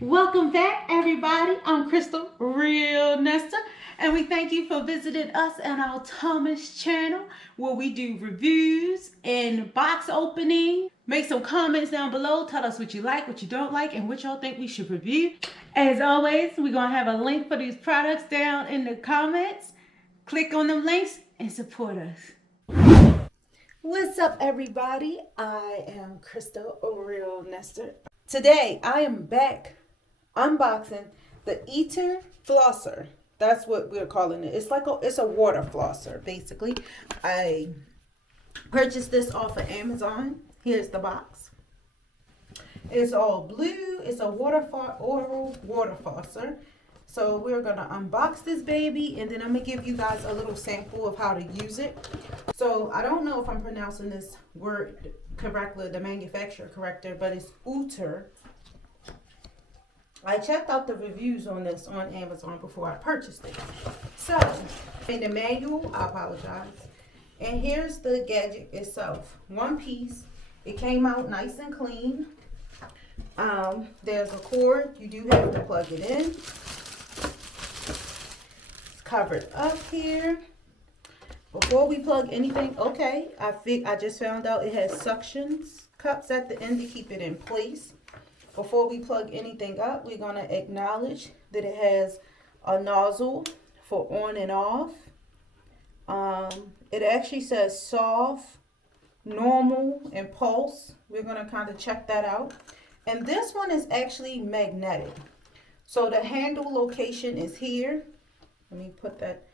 Welcome back, everybody. I'm Crystal, Real Nesta, and we thank you for visiting us on our Thomas channel, where we do reviews and box opening. Make some comments down below. Tell us what you like, what you don't like, and what y'all think we should review. As always, we're going to have a link for these products down in the comments. Click on them links and support us. What's up, everybody? I am Crystal, Real Nesta. Today, I am back unboxing the OEETER Flosser. That's what we're calling it. It's a water flosser, basically. I purchased this off of Amazon. Here's the box. It's all blue. It's a oral water flosser. So we're gonna unbox this baby, and then I'm gonna give you guys a little sample of how to use it. So I don't know if I'm pronouncing this word correctly, the manufacturer corrector, but it's OEETER. I checked out the reviews on this on Amazon before I purchased it. So, in the manual, I apologize. And here's the gadget itself. One piece. It came out nice and clean. There's a cord. You do have to plug it in. It's covered up here. Before we plug anything, okay, I just found out it has suctions cups at the end to keep it in place. Before we plug anything up, we're going to acknowledge that it has a nozzle for on and off. It actually says soft, normal, and pulse. We're going to kind of check that out. And this one is actually magnetic. So the handle location is here. Let me put that.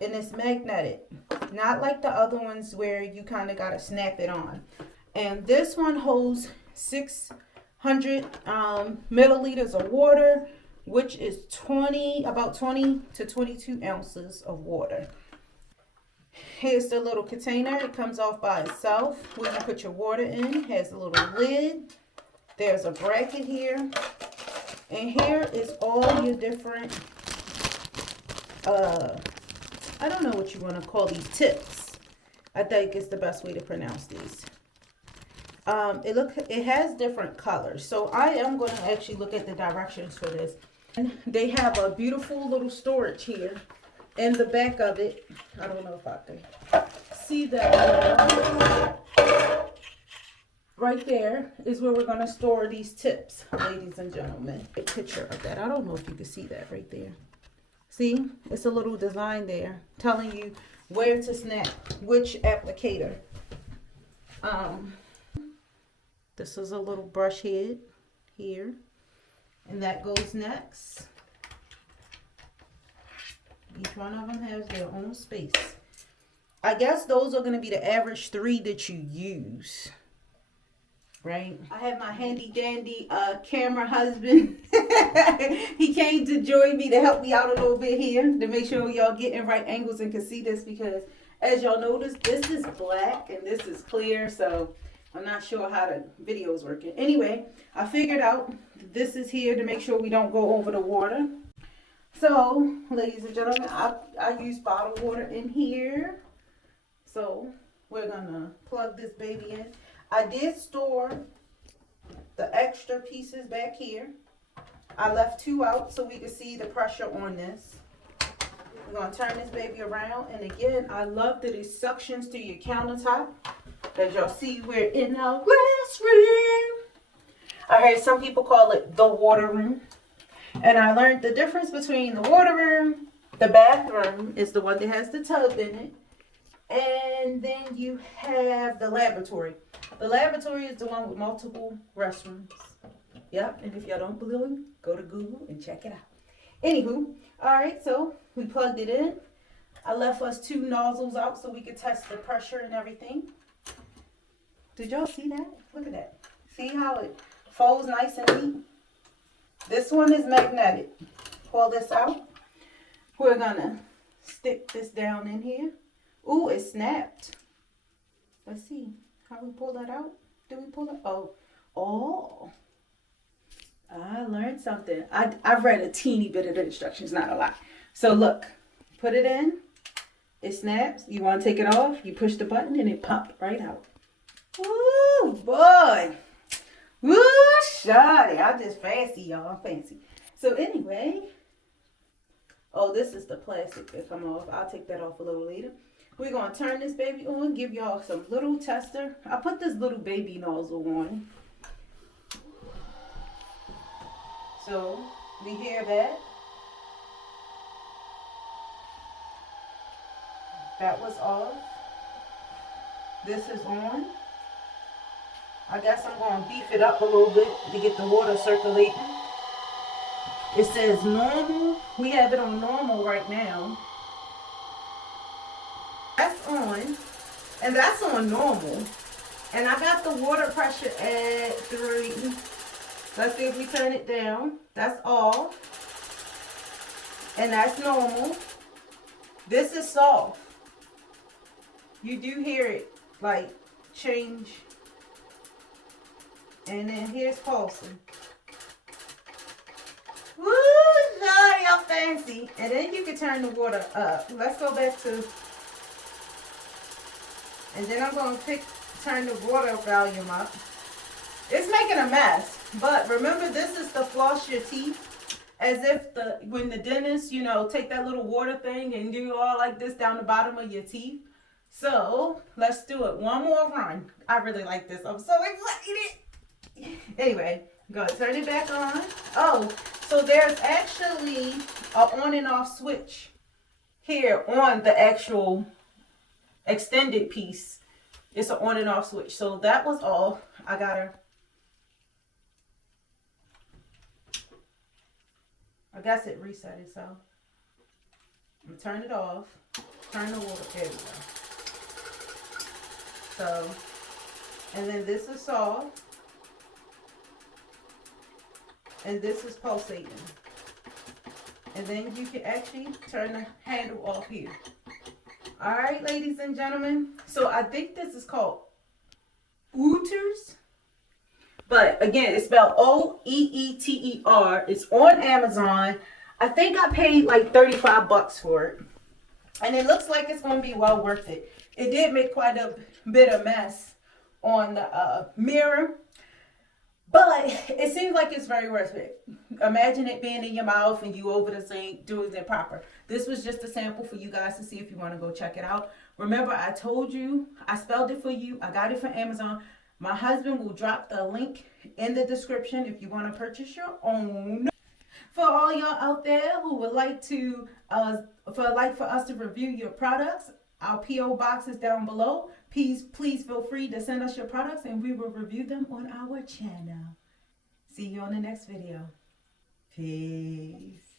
And it's magnetic. Not like the other ones where you kind of got to snap it on. And this one holds 600 milliliters of water, which is about 20 to 22 ounces of water. Here's the little container. It comes off by itself where you put your water in. It has a little lid. There's a bracket here. And here is all your different, I don't know what you want to call these tips. I think it's the best way to pronounce these. It has different colors. So I am going to actually look at the directions for this. And they have a beautiful little storage here in the back of it. I don't know if I can see that. Right there is where we're going to store these tips, ladies and gentlemen. A picture of that. I don't know if you can see that right there. See, it's a little design there telling you where to snap which applicator. This is a little brush head here, and that goes next. Each one of them has their own space. I guess those are going to be the average 3 that you use. Right. I have my handy dandy camera husband. He came to join me to help me out a little bit here to make sure y'all get in right angles and can see this, because as y'all notice, this is black and this is clear, so I'm not sure how the video is working. Anyway, I figured out this is here to make sure we don't go over the water. So, ladies and gentlemen, I use bottled water in here. So we're gonna plug this baby in. I did store the extra pieces back here. I left 2 out so we could see the pressure on this. We're going to turn this baby around. And again, I love that it suctions to your countertop. As y'all see, we're in our classroom. I heard some people call it the water room. And I learned the difference between the water room, the bathroom is the one that has the tub in it. And then you have the laboratory. The laboratory is the one with multiple restrooms. Yep, and if y'all don't believe me, go to Google and check it out. Anywho, alright, so we plugged it in. I left us 2 nozzles out so we could test the pressure and everything. Did y'all see that? Look at that. See how it folds nice and neat? This one is magnetic. Pull this out. We're gonna stick this down in here. Ooh, it snapped. Let's see. How we pull that out? Did we pull it? Oh. I learned something. I've read a teeny bit of the instructions, not a lot. So look, put it in. It snaps. You want to take it off? You push the button and it popped right out. Woo, boy. Whoosh. Shawty, I'm just fancy, y'all. I'm fancy. So anyway, oh, this is the plastic that come off. I'll take that off a little later. We're going to turn this baby on, give y'all some little tester. I put this little baby nozzle on. So, we hear that. That was off. This is on. I guess I'm going to beef it up a little bit to get the water circulating. It says normal. We have it on normal right now. That's on. And that's on normal. And I got the water pressure at 3. Let's see if we turn it down. That's off. And that's normal. This is soft. You do hear it like change. And then here's pulsing. Woo, Johnny, I'm fancy. And then you can turn the water up. Let's go back to, and then I'm going to turn the water volume up. It's making a mess. But remember, this is to floss your teeth. As if when the dentist, you know, take that little water thing and do all like this down the bottom of your teeth. So let's do it. One more run. I really like this. I'm so excited. Anyway, go turn it back on. Oh, so there's actually an on and off switch here on the actual extended piece. It's an on and off switch. So that was off. I guess it reset itself. I'm gonna turn it off. Turn the water. There we go. So, and then this is soft. And this is pulsating. And then you can actually turn the handle off here. All right, ladies and gentlemen. So I think this is called OEETER. But again, it's spelled OEETER. It's on Amazon. I think I paid like $35 for it. And it looks like it's going to be well worth it. It did make quite a bit of mess on the mirror. But it seems like it's very worth it. Imagine it being in your mouth and you over the sink doing it proper. This was just a sample for you guys to see if you want to go check it out. Remember, I told you, I spelled it for you. I got it from Amazon. My husband will drop the link in the description if you want to purchase your own. For all y'all out there who would like to, for us to review your products, our P.O. box is down below. Please feel free to send us your products and we will review them on our channel. See you on the next video. Peace.